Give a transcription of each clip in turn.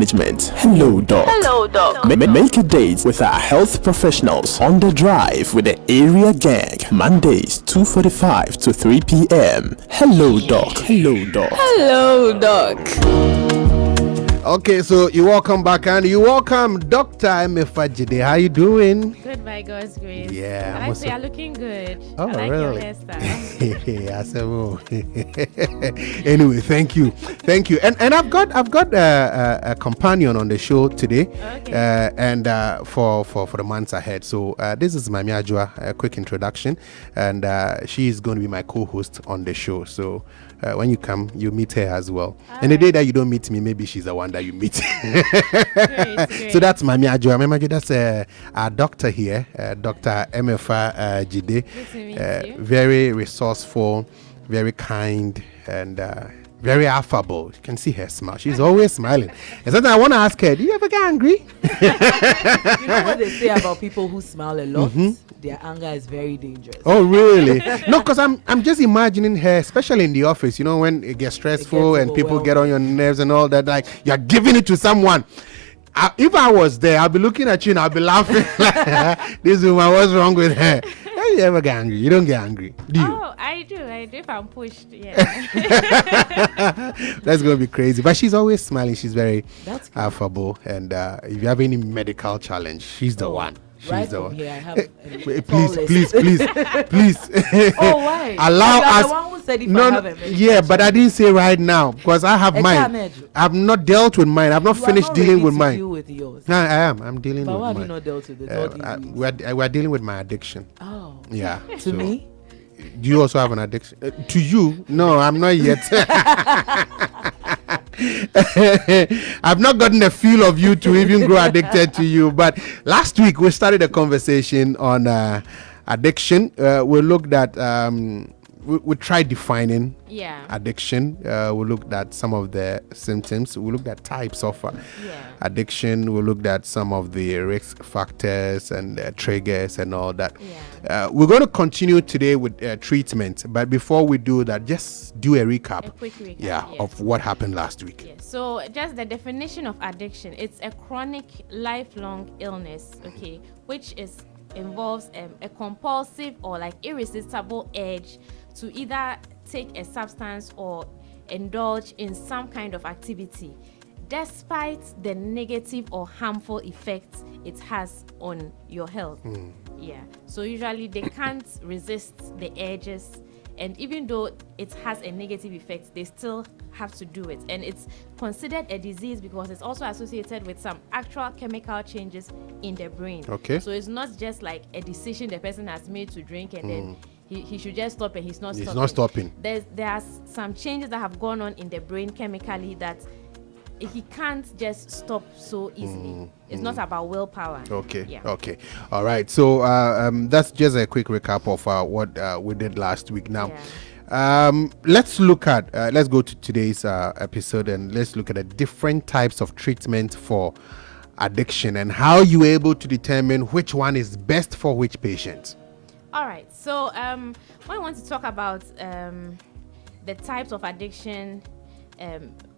Management. Hello, Doc. Hello, Doc. Make a date with our health professionals on the drive with the area gang. Mondays, 2:45 to 3 p.m. Hello, Doc. Hello, Doc. Hello, Doc. Okay, so you welcome back and you welcome Dr. Emefa Dzide. How you doing? Good, by God's grace. Yeah. I say you're looking good. Oh, I like really? your hairstyle. I said, oh. Anyway, thank you. And I've got a companion on the show today. Okay. And for the months ahead. So this is Mami Ajua, a quick introduction, and she is going to be my co-host on the show. So when you come, you meet her as well. And the day that you don't meet me, maybe she's the one that you meet. Great. So that's Mami Ajua. Mami Ajua, that's our doctor here, Dr. Emefa Dzide. Good to meet you. Very resourceful, very kind, and very affable. You can see her smile. She's always smiling. And sometimes I want to ask her, do you ever get angry? You know what they say about people who smile a lot? Their anger is very dangerous. Oh, really? No, because I'm just imagining her, especially in the office, you know, when it gets stressful and people get on your nerves and all that, like you're giving it to someone. If I was there, I'll be looking at you and I'll be laughing. This woman, what's wrong with her? Hey, you ever get angry? You don't get angry, do you? Oh, I do if I'm pushed, yeah. That's going to be crazy. But she's always smiling. She's very That's good. affable. And if you have any medical challenge, she's the one. She's Right the from one. here, I have Please. Oh, why? Allow You are us. the one who said if I No, have a medical yeah, but I didn't say right now because I have mine. challenge. I've not dealt with mine. I've not You are finished not dealing ready with to mine. deal with yours. No, I am. I'm dealing But with why have you mine. not dealt with it? What do you We're dealing with my addiction. Oh, Yeah. to so- me? Do you also have an addiction? To you? No, I'm not yet. I've not gotten a feel of you to even grow addicted to you. But last week we started a conversation on addiction. We looked at, we tried defining Yeah. addiction. We looked at some of the symptoms. We looked at types of Yeah. addiction. We looked at some of the risk factors and triggers and all that. Yeah. We're going to continue today with treatment, but before we do that, just do a recap. A quick recap. Yeah, yes. of what happened last week. Yes. So just the definition of addiction, it's a chronic lifelong illness, okay, which involves a compulsive or like irresistible urge to either take a substance or indulge in some kind of activity despite the negative or harmful effects it has on your health. Yeah. So usually they can't resist the urges, and even though it has a negative effect, they still have to do it. And it's considered a disease because it's also associated with some actual chemical changes in the brain. Okay. So it's not just like a decision the person has made to drink and then he should just stop, and he's not stopping. There are some changes that have gone on in the brain chemically that he can't just stop so easily. It's not about willpower. Okay. Yeah. Okay. All right. So that's just a quick recap of what we did last week. Now, let's look at let's go to today's episode and let's look at the different types of treatment for addiction and how you're able to determine which one is best for which patient. All right. So when I want to talk about the types of addiction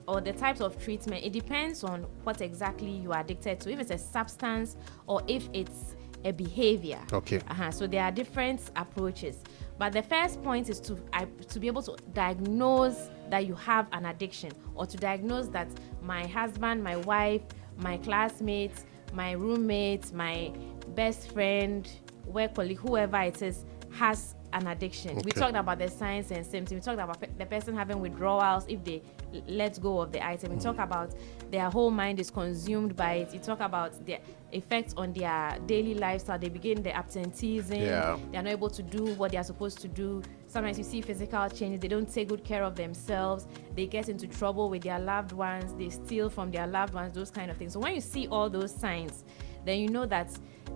or the types of treatment, it depends on what exactly you are addicted to. If it's a substance or if it's a behavior. Okay. So there are different approaches. But the first point is to be able to diagnose that you have an addiction, or to diagnose that my husband, my wife, my classmates, my roommates, my best friend, work colleague, whoever it is, has an addiction. Okay. We talked about the signs and symptoms. We talked about the person having withdrawals if they let go of the item. We talk about their whole mind is consumed by it. We talk about the effects on their daily lifestyle. They begin the absenteeism. Yeah. They're not able to do what they're supposed to do. Sometimes you see physical changes. They don't take good care of themselves. They get into trouble with their loved ones. They steal from their loved ones, those kind of things. So when you see all those signs, then you know that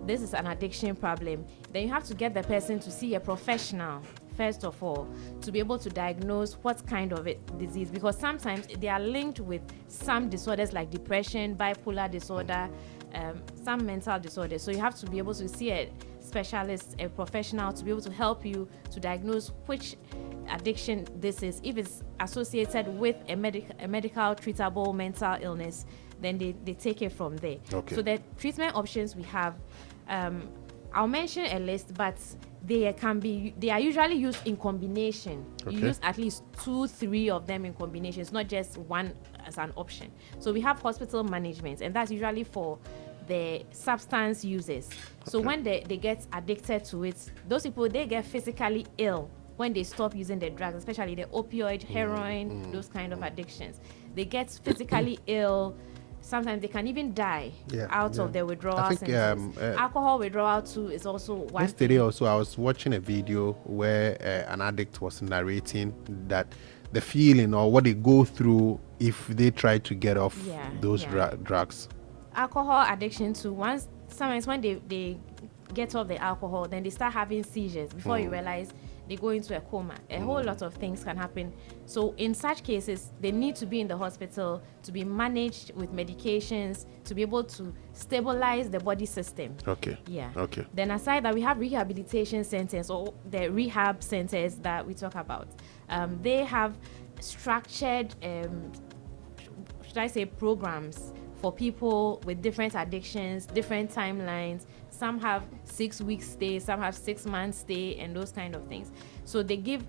this is an addiction problem. Then you have to get the person to see a professional, first of all, to be able to diagnose what kind of disease, because sometimes they are linked with some disorders like depression, bipolar disorder, some mental disorders. So you have to be able to see a specialist, a professional, to be able to help you to diagnose which addiction this is. If it's associated with a medical treatable mental illness, then they take it from there. Okay. So the treatment options we have, I'll mention a list, but they are usually used in combination. You Okay. use at least 2-3 of them in combination. It's not just one as an option. So we have hospital management, and that's usually for the substance users. So Okay. when they get addicted to it, those people, they get physically ill when they stop using the drugs, especially the opioid, heroin, those kind of addictions. They get physically ill. Sometimes they can even die out of their withdrawal I think, symptoms. Alcohol withdrawal too is also one. Yesterday also, I was watching a video where an addict was narrating that the feeling or what they go through if they try to get off those drugs. Alcohol addiction too. Sometimes when they get off the alcohol, then they start having seizures. Before you realize, they go into a coma. A whole lot of things can happen. So in such cases, they need to be in the hospital to be managed with medications to be able to stabilize the body system. Okay. Yeah. Okay. Then aside that, we have rehabilitation centers, or the rehab centers that we talk about. They have structured, should I say, programs for people with different addictions, different timelines. Some have 6 weeks stay, some have 6 months stay, and those kind of things. So they give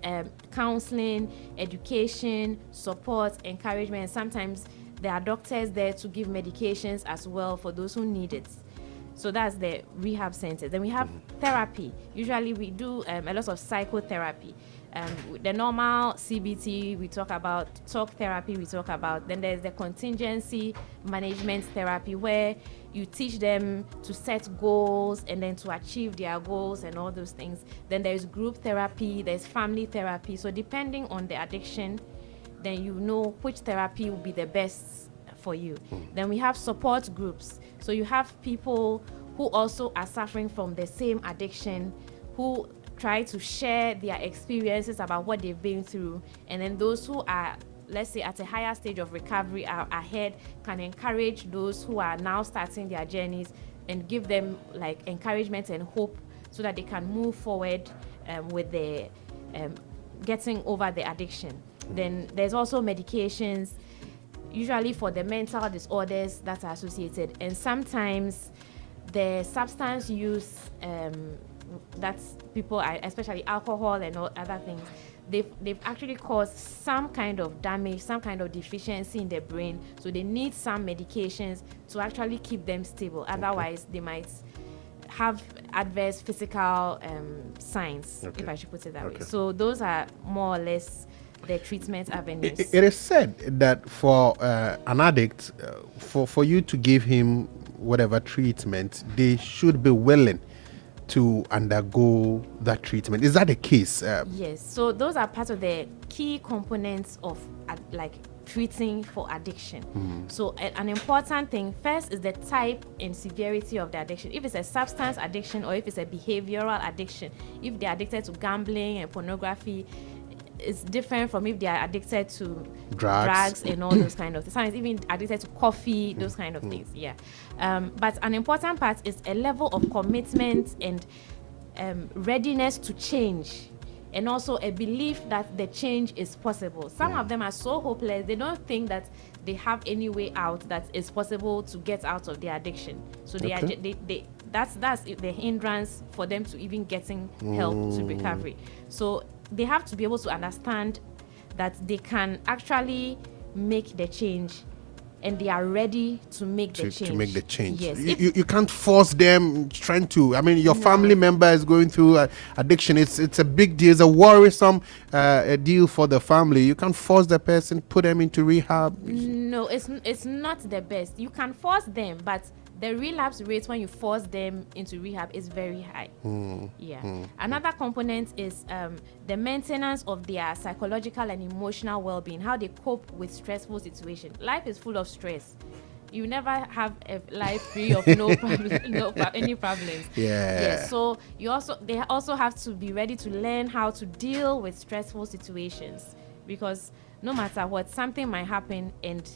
counseling, education, support, encouragement, and sometimes there are doctors there to give medications as well for those who need it. So that's the rehab center. Then we have therapy. Usually we do a lot of psychotherapy. The normal CBT we talk about, talk therapy we talk about. Then there's the contingency management therapy, where you teach them to set goals and then to achieve their goals and all those things. Then there's group therapy, there's family therapy. So depending on the addiction, then you know which therapy will be the best for you. Then we have support groups. So you have people who also are suffering from the same addiction, who try to share their experiences about what they've been through, and then those who are, let's say, at a higher stage of recovery, are ahead, can encourage those who are now starting their journeys and give them like encouragement and hope so that they can move forward with the getting over the addiction. Then there's also medications, usually for the mental disorders that are associated, and sometimes the substance use that's people are, especially alcohol and all other things, they've actually caused some kind of damage, some kind of deficiency in the brain, so they need some medications to actually keep them stable. Otherwise they might have adverse physical signs, if I should put it that way. So those are more or less the treatment avenues. It is said that for an addict, for you to give him whatever treatment, they should be willing to undergo that treatment. Is that the case? Yes. So those are part of the key components of like treating for addiction. So an important thing first is the type and severity of the addiction. If it's a substance addiction or if it's a behavioral addiction, if they're addicted to gambling and pornography, it's different from if they are addicted to drugs and all those kind of things. Sometimes even addicted to coffee, those kind of things. Yeah. But an important part is a level of commitment and readiness to change, and also a belief that the change is possible. Some of them are so hopeless, they don't think that they have any way out, that it's possible to get out of their addiction. So that's the hindrance for them to even getting help to recovery. So they have to be able to understand that they can actually make the change, and they are ready to make the change. To make the change. Yes. You can't force them trying to. I mean, your family member is going through addiction. It's a big deal. It's a worrisome a deal for the family. You can't force the person, put them into rehab. No, it's not the best. You can force them, but the relapse rate when you force them into rehab is very high. Another component is the maintenance of their psychological and emotional well-being, how they cope with stressful situations. Life is full of stress. You never have a life free of any problems. So they also have to be ready to learn how to deal with stressful situations, because no matter what, something might happen and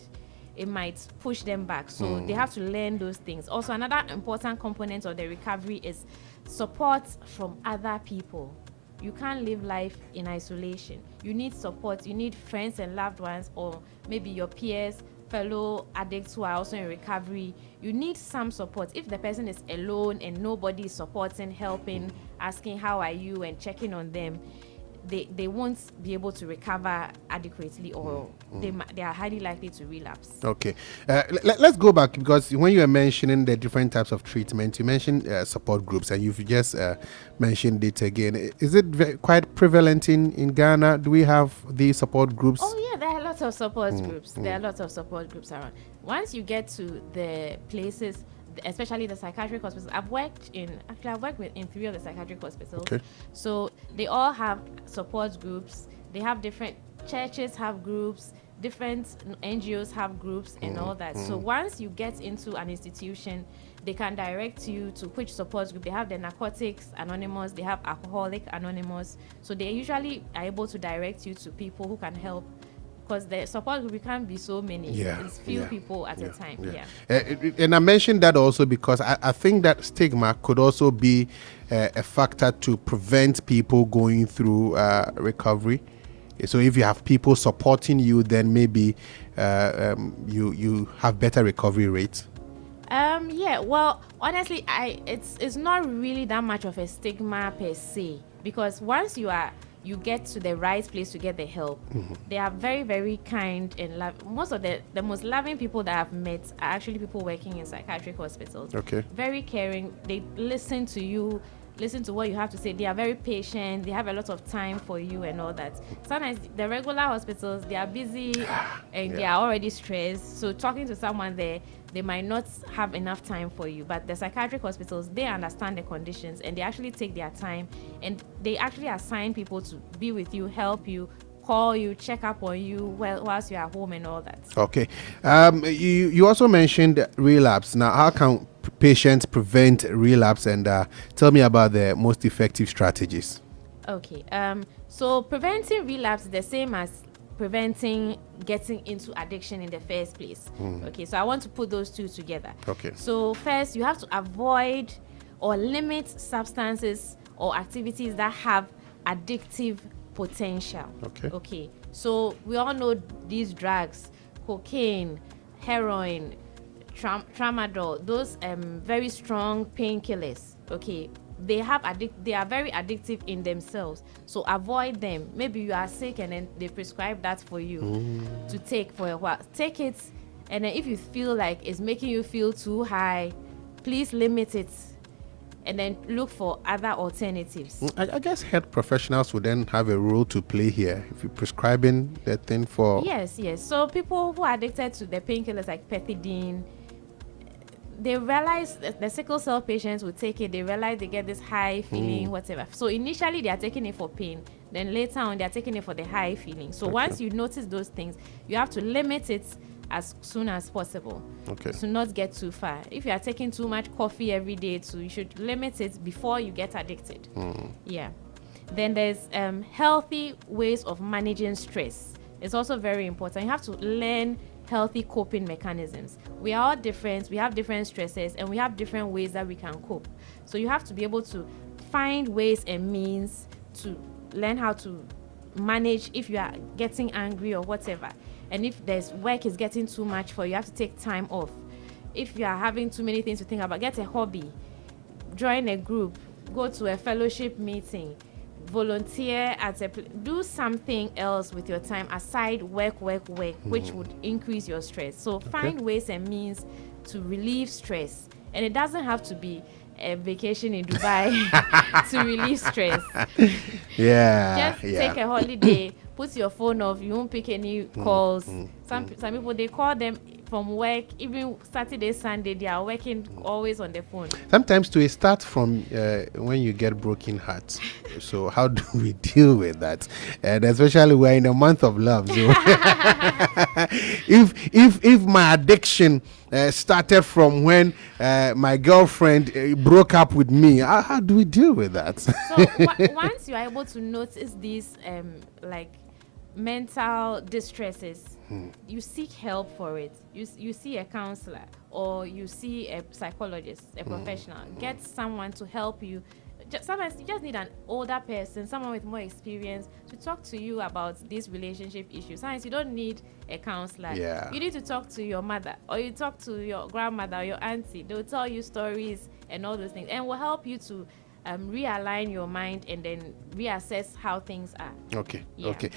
it might push them back. So they have to learn those things. Also, another important component of the recovery is support from other people. You can't live life in isolation. You need support. You need friends and loved ones, or maybe your peers, fellow addicts who are also in recovery, you need some support. If the person is alone and nobody is supporting, helping, asking how are you and checking on them, they won't be able to recover adequately, or they are highly likely to relapse. Okay. Let's go back, because when you were mentioning the different types of treatment, you mentioned support groups, and you've just mentioned it again. Is it quite prevalent in Ghana? Do we have these support groups? Oh yeah, there are lots of support groups. There are lots of support groups around. Once you get to the places, especially the psychiatric hospitals, I've worked in 3 of the psychiatric hospitals. Okay. So they all have support groups. They have different churches have groups, different NGOs have groups, and all that. So once you get into an institution, they can direct you to which support group. They have the Narcotics Anonymous, they have Alcoholic Anonymous. So they usually are able to direct you to people who can help, because the support group can't be so many. It's few people at a time. And I mentioned that also because I think that stigma could also be a factor to prevent people going through recovery. So if you have people supporting you, then maybe you have better recovery rates. Well, honestly, it's not really that much of a stigma per se, because once you get to the right place to get the help, they are very, very kind and most of the most loving people that I've met are actually people working in psychiatric hospitals. Okay. Very caring. They listen to you, listen to what you have to say. They are very patient. They have a lot of time for you and all that. Sometimes the regular hospitals, they are busy and they are already stressed. So talking to someone there, they might not have enough time for you. But the psychiatric hospitals, they understand the conditions and they actually take their time, and they actually assign people to be with you, help you, call you, check up on you whilst you're at home and all that. Okay. You also mentioned relapse. Now, how can patients prevent relapse, and tell me about the most effective strategies? Okay. So preventing relapse is the same as preventing getting into addiction in the first place. Okay, so I want to put those two together. Okay. So first, you have to avoid or limit substances or activities that have addictive potential. Okay. So we all know these drugs: cocaine, heroin, tramadol, those very strong painkillers. Okay. They are very addictive in themselves, so avoid them. Maybe you are sick and then they prescribe that for you to take for a while. Take it, and then if you feel like it's making you feel too high, please limit it and then look for other alternatives. I guess health professionals would then have a role to play here if you're prescribing that thing for... Yes. So people who are addicted to the painkillers like pethidine, they realize that the sickle cell patients will take it. They realize they get this high feeling, whatever. So initially they are taking it for pain. Then later on they are taking it for the high feeling. So once you notice those things, you have to limit it as soon as possible. Okay. To not get too far. If you are taking too much coffee every day too, you should limit it before you get addicted. Yeah. Then there's healthy ways of managing stress. It's also very important. You have to learn healthy coping mechanisms. We are all different. We have different stresses and we have different ways that we can cope. So you have to be able to find ways and means to learn how to manage if you are getting angry or whatever. And if there's work is getting too much for you, you have to take time off. If you are having too many things to think about, get a hobby, join a group, go to a fellowship meeting, volunteer at do something else with your time aside work, which would increase your stress. So find ways and means to relieve stress. And it doesn't have to be a vacation in Dubai to relieve stress. Just take a holiday, put your phone off, you won't pick any calls. Some people, they call them from work, even Saturday, Sunday, they are working always on the phone. Sometimes to start from when you get broken hearts. So how do we deal with that? And especially we're in a month of love. So if my addiction started from when my girlfriend broke up with me, how do we deal with that? So once you are able to notice these like mental distresses, you seek help for it. You see a counselor or you see a psychologist, a professional. Get someone to help you sometimes you just need an older person, someone with more experience to talk to you about these relationship issues. Sometimes you don't need a counselor. Yeah. You need to talk to your mother, or you talk to your grandmother or your auntie. They'll tell you stories and all those things, and will help you to realign your mind and then reassess how things are. Okay. Yeah. Okay.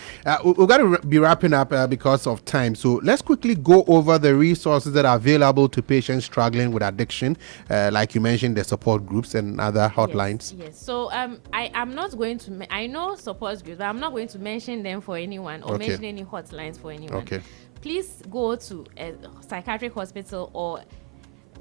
We've got to be wrapping up because of time. So let's quickly go over the resources that are available to patients struggling with addiction. Like you mentioned, the support groups and other hotlines. Yes. So I am not going to. I know support groups, but I'm not going to mention them for anyone or Okay. mention any hotlines for anyone. Okay. Please go to a psychiatric hospital or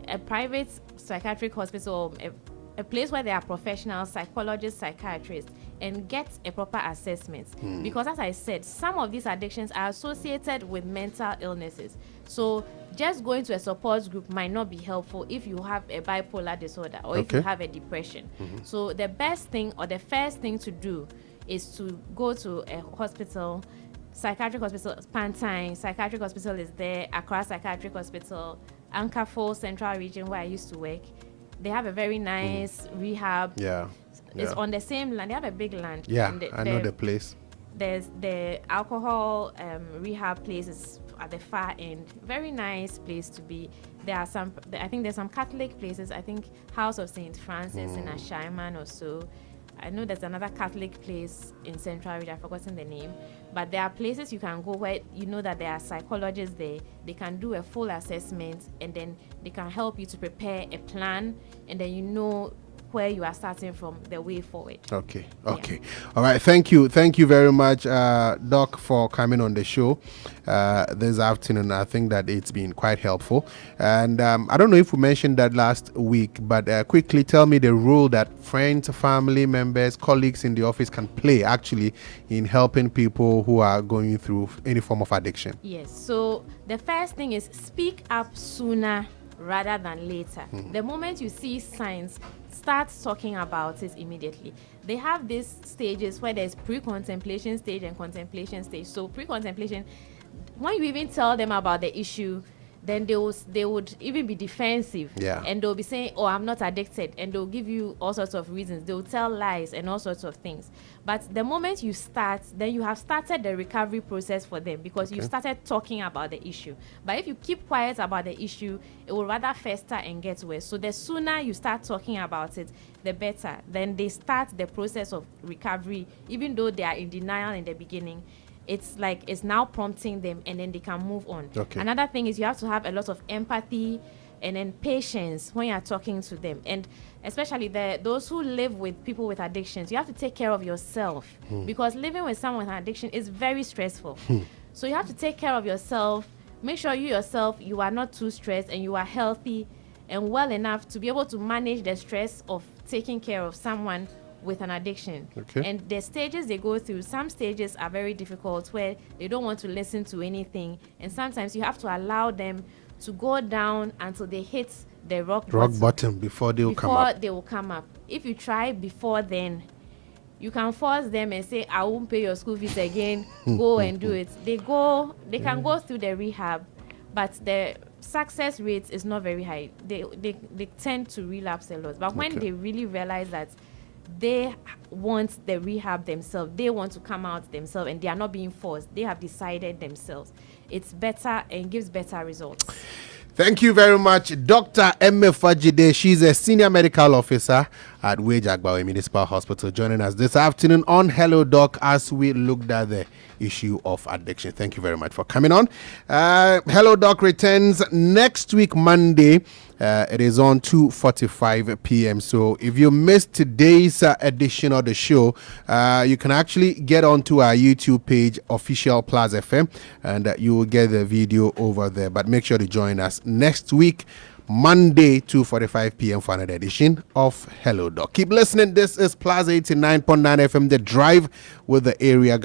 a private psychiatric hospital, or a place where there are professional psychologists, psychiatrists, and get a proper assessment. Because as I said, some of these addictions are associated with mental illnesses. So just going to a support group might not be helpful if you have a bipolar disorder or if you have a depression. So the best thing or the first thing to do is to go to a hospital, psychiatric hospital. Pantine Psychiatric Hospital is there, Accra Psychiatric Hospital, Ankafo Central Region where I used to work. They have a very nice rehab. Yeah. It's on the same land. They have a big land. Yeah, And I know the place. There's the alcohol rehab places at the far end. Very nice place to be. There are some, I think there's some Catholic places. I think House of St. Francis in Ashaiman or so. I know there's another Catholic place in Central Region. I've forgotten the name. But there are places you can go where you know that there are psychologists there. They can do a full assessment, and then they can help you to prepare a plan, and then you know where you are starting from, the way forward. Okay. All right. Thank you very much, Doc, for coming on the show this afternoon. I think that it's been quite helpful. And I don't know if we mentioned that last week, but quickly tell me the role that friends, family members, colleagues in the office can play actually in helping people who are going through any form of addiction. Yes. So the first thing is speak up sooner rather than later. The moment you see signs, start talking about it immediately. They have these stages where there's pre-contemplation stage and contemplation stage. So pre-contemplation, when you even tell them about the issue, then they would even be defensive. Yeah. And they'll be saying, oh, I'm not addicted. And they'll give you all sorts of reasons. They'll tell lies and all sorts of things. But the moment you start, then you have started the recovery process for them because you started talking about the issue. But if you keep quiet about the issue, it will rather fester and get worse. So the sooner you start talking about it, the better. Then they start the process of recovery, even though they are in denial in the beginning. It's like it's now prompting them, and then they can move on. Okay. Another thing is you have to have a lot of empathy and then patience when you are talking to them. And especially those who live with people with addictions, you have to take care of yourself because living with someone with an addiction is very stressful. So you have to take care of yourself. Make sure you yourself, you are not too stressed and you are healthy and well enough to be able to manage the stress of taking care of someone with an addiction. Okay. And the stages they go through, some stages are very difficult where they don't want to listen to anything, and sometimes you have to allow them to go down until they hit the rock bottom before they will come up. If you try before then, you can force them and say, I won't pay your school fees again, go and do it. They can go through the rehab, but the success rate is not very high. They tend to relapse a lot. But when they really realize that they want the rehab themselves, they want to come out themselves, and they are not being forced, they have decided themselves, it's better and gives better results. Thank you very much, Dr. Emefa Dzide. She's a senior medical officer at Agbawe Municipal Hospital, joining us this afternoon on Hello Doc as we looked at the issue of addiction. Thank you very much for coming on. Hello Doc returns next week, Monday. It is on 2:45 p.m. So if you missed today's edition of the show, you can actually get onto our YouTube page, official PLUZZ FM, and you will get the video over there. But make sure to join us next week, Monday, 2:45 p.m. for another edition of Hello Doc. Keep listening. This is PLUZZ 89.9 FM, The Drive with the area.